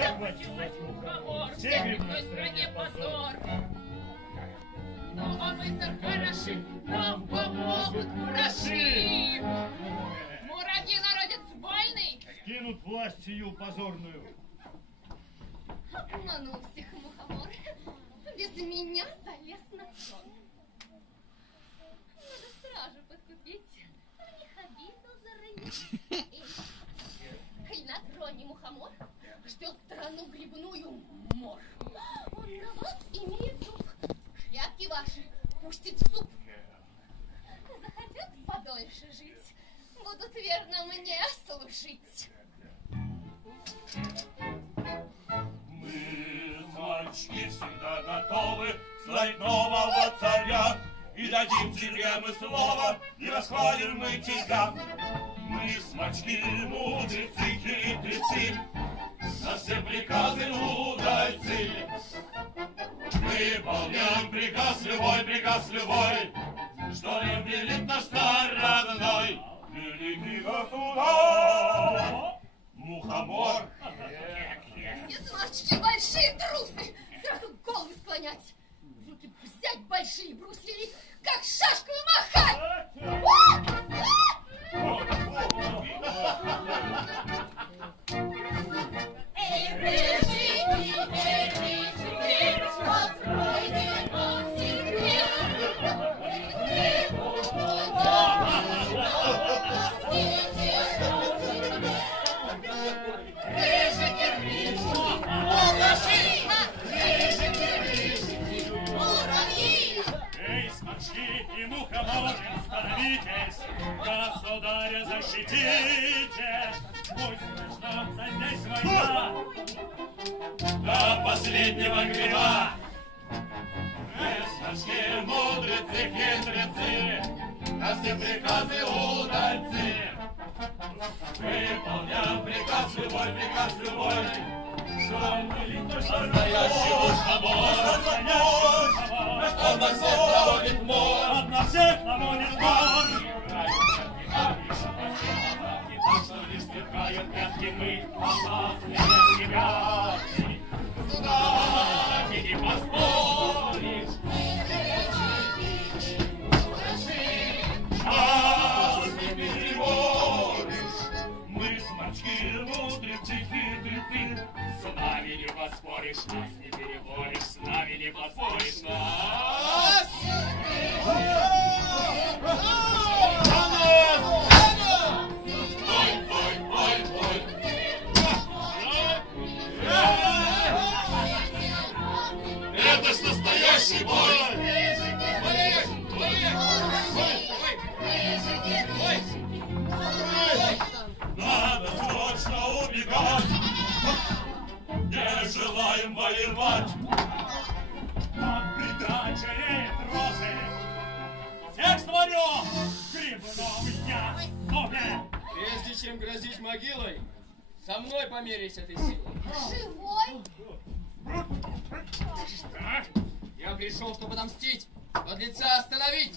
захватилась мухомор, всем в той стране позор. Ну, а мы-то хороши, нам помогут мураши. Муравьи народец вольный. Скинут власть сию позорную. Обманул всех мухомор. Без меня залез на трон. Надо сразу подкупить. В них обиду заронить. Коль на троне мухомор ждет страну грибную мор. Он на вас имеет зуб. Шляпки ваши пустит в суп. Захотят подольше жить, будут верно мне служить. Мы, мальчики, всегда готовы славить нового царя. И дадим тебе мы слово, и расхвалим мы тебя. Мы, смачки, мудрецы, хитрецы, на все приказы удальцы. Мы выполняем приказ любой, что не велит наш царь родной. Великий государь, мухомор. Без мальчики большие трусы, сразу головы склонять. В руки взять большие брусья и как шашку махать. Эй, рыжики, откройте нам секрет. Эй, сморчки и мухомор, остановитесь, государя защитите. Пусть начнется здесь война до последнего греха. Эй, сморчки, мудрецы, хитрецы, на все приказы удальцы. Выполняем приказ любой, что велит наш настоящий мухомор. Он на всех наводит мор. Он на всех наводит мор. И то, что лишь сверкают пятки, мы опасны тебя. Сюда и не поспоришь. Нас не переборешь. Мы сморчки, мудрецы, хитрецы. С нами не поспоришь, нас не переборешь. С нами не поспоришь, нас. Это ж настоящий бой! Надо срочно убегать! Не желаем воевать! Нам придача розы! Всех створю! Грибном я! Копля! Прежде чем грозить могилой, со мной померяйся этой силой. Живой? Я пришел, чтобы отомстить, подлеца остановить.